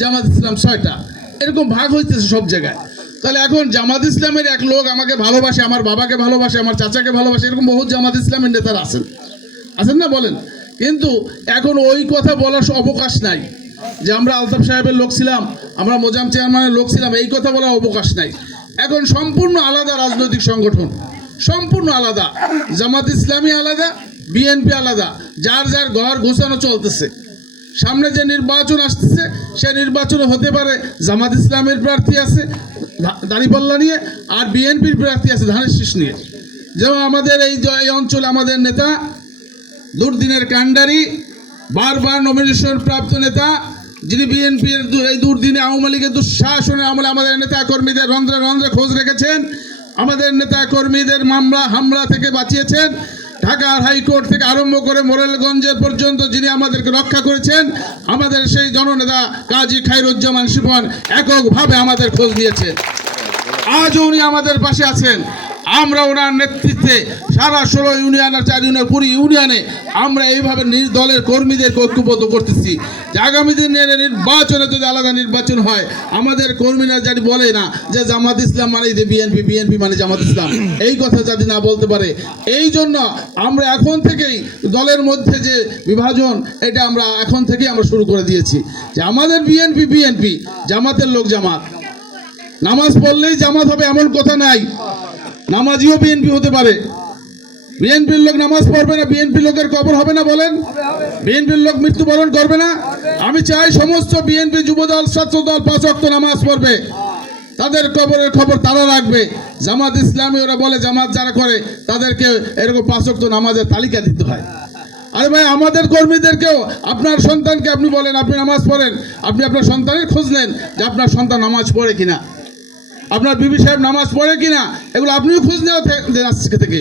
জামাত ইসলাম 6টা, এরকম ভাগ হইতেছে সব জায়গায়। তাহলে এখন জামাত ইসলামের এক লোক আমাকে ভালোবাসে, আমার বাবাকে ভালোবাসে, আমার চাচাকে ভালোবাসে, এরকম বহুত জামাত ইসলামের নেতারা আছেন না বলেন? কিন্তু এখন ওই কথা বলার অবকাশ নাই যে আমরা আলতাফ সাহেবের লোক ছিলাম, আমরা মোজাম চেয়ারম্যানের লোক ছিলাম, এই কথা বলার অবকাশ নাই। এখন সম্পূর্ণ আলাদা রাজনৈতিক সংগঠন, সম্পূর্ণ আলাদা। জামাত ইসলামী আলাদা, বিএনপি আলাদা, যার যার ঘর গোছানো চলতেছে। সামনে যে নির্বাচন আসতেছে সে নির্বাচনও হতে পারে জামাত ইসলামের প্রার্থী আছে দাঁড়িপাল্লা নিয়ে, আর বিএনপির প্রার্থী আছে ধানের শীষ নিয়ে। যেমন আমাদের এই অঞ্চলে আমাদের নেতা দুর্দিনের কান্ডারি, বারবার নমিনেশন প্রাপ্ত নেতা, যিনি বিএনপির এই দুর্দিনে আওয়ামী লীগের দুঃশাসনের আমলে আমাদের নেতা কর্মীদের রন্ধ্রে রন্ধ্রে খোঁজ রেখেছেন, আমাদের নেতা কর্মীদের মামলা হামলা থেকে বাঁচিয়েছেন, ঢাকার হাইকোর্ট থেকে আরম্ভ করে মোরেলগঞ্জের পর্যন্ত যিনি আমাদেরকে রক্ষা করেছেন, আমাদের সেই জননেতা কাজী খায়রুজ্জামান শিপন এককভাবে আমাদের খোঁজ নিয়েছেন। আজও উনি আমাদের পাশে আছেন। আমরা ওনার নেতৃত্বে সারা 16 ইউনিয়ন আর 4 ইউনিয়ন 20 ইউনিয়নে আমরা এইভাবে দলের কর্মীদেরকে ঐক্যবদ্ধ করতেছি যে আগামী দিনের নির্বাচনে যদি আলাদা নির্বাচন হয়, আমাদের কর্মীরা যারা বলে না যে জামাত ইসলাম মানে বিএনপি, বিএনপি মানে জামাত ইসলাম, এই কথা যদি না বলতে পারে, এই জন্য আমরা এখন থেকেই দলের মধ্যে যে বিভাজন, এটা আমরা এখন থেকেই আমরা শুরু করে দিয়েছি যে আমাদের বিএনপি বিএনপি, জামাতের লোক জামাত। নামাজ পড়লেই জামাত হবে এমন কথা নাই, নামাজিও বিএনপি হতে পারে। বিএনপির লোক নামাজ পড়বে না, বিএনপি লোকের কবর হবে না বলেন? বিএনপির লোক মৃত্যুবরণ করবে না? আমি চাই সমস্ত বিএনপি যুবদল ছাত্রদল 5 ওয়াক্ত নামাজ পড়বে, তাদের কবরের খবর তারা রাখবে। জামাত ইসলামী ওরা বলে জামাত যারা করে তাদেরকে এরকম 5 ওয়াক্ত নামাজের তালিকা দিতে হয়। আরে ভাই, আমাদের কর্মীদেরকেও আপনার সন্তানকে আপনি বলেন আপনি নামাজ পড়েন, আপনি আপনার সন্তানের খোঁজ নেন যে আপনার সন্তান নামাজ পড়ে কিনা, আপনার বিবি সাহেব নামাজ পড়ে কিনা, এগুলো আপনিও খোঁজ নেওয়া আজকে থেকে।